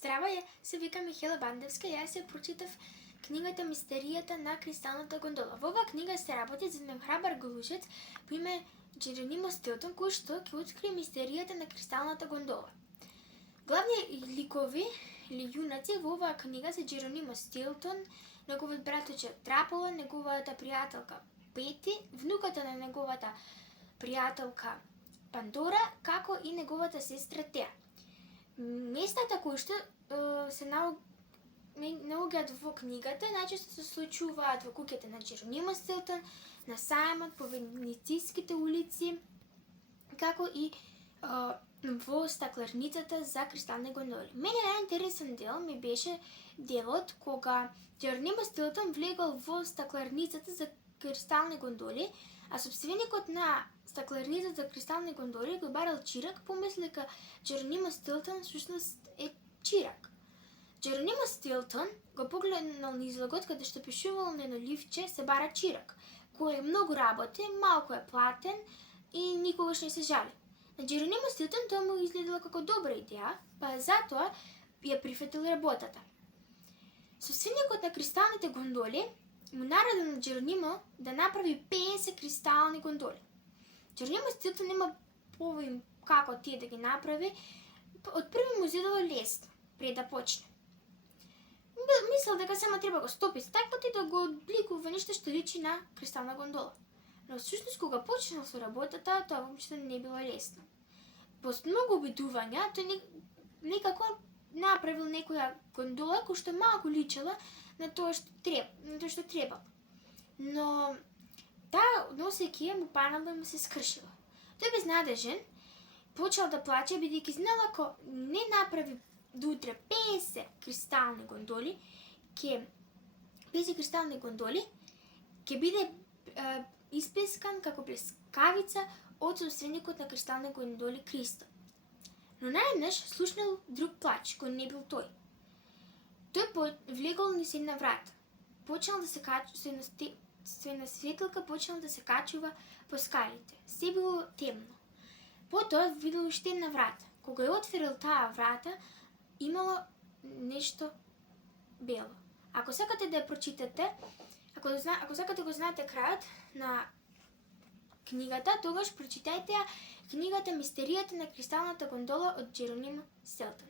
Здрава, се викам Михела Бандевска и јас ја прочитав книгата Мистеријата на кристалната гондола. Во оваа книга се работи за еден храбар голушец по име Джеронимо Стилтон, кој што ќе открие мистеријата на кристалната гондола. Главни ликови или јунаци во оваа книга се Джеронимо Стилтон, неговиот братовче Трапола, неговата пријателка Пети, внуката на неговата пријателка Пандора, како и неговата сестра Теа. Местата кои што се наоѓаат во книгата најчесто се случуваат во куќата на Джеронимо Стилтон, на сајмот, по венециските улици, како и во стакларницата за кристални гондоли. Мене најинтересен дел ми беше делот кога Джеронимо Стилтон влегол во стакларницата за кристални гондоли, а собственикот на стакларницата за кристални гондоли го барал чирак, помисли дека Джеронимо Стилтон всушност е чирак. Джеронимо Стилтон го погледнал низлогот каде што пишувал на едно ливче се бара чирак, кој е многу работи, малку е платен и никогаш не се жали. На Джеронимо Стилтон тоа му изгледало како добра идеја, па затоа ја прифатил работата. Собственикот на кристалните гондоли му наредил на Джеронимо да направи 50 кристални гондоли. Джеронимо Стилтон нема повим како тие да ги направи, од први му изгледало лесно пред да почне. Мислел дека само треба го стопи стаклот и да го обликува нешто што личи на кристална гондола. Но всушност кога почнал со работата, тоа воопшто не било лесно. По многу обидувања, тој некако направил некоја гондола која што малку личела на тоа што треба. Но таа носејќи ја му панала да му се скршила. Тој безнадежен почел да плаче бидејќи знал ако не направи до утре 50 кристални гондоли, ќе биде испискан како плескавица од собственикот на кристални гондоли Кристо. Но наеднаш слушнал друг плач, кој не бил тој. Тој влегол низ една врата. Почнал да се качува со една светилка, почнал да се качува по скалите. Се било темно. Потоа видел уште една врата. Кога ја отворил таа врата, имало нешто бело. Ако сакате да ја прочитате, ако сакате го знаете крајот на книгата, тогаш прочитајте ја книгата Мистеријата на кристалната гондола од Джеронимо Стилтон.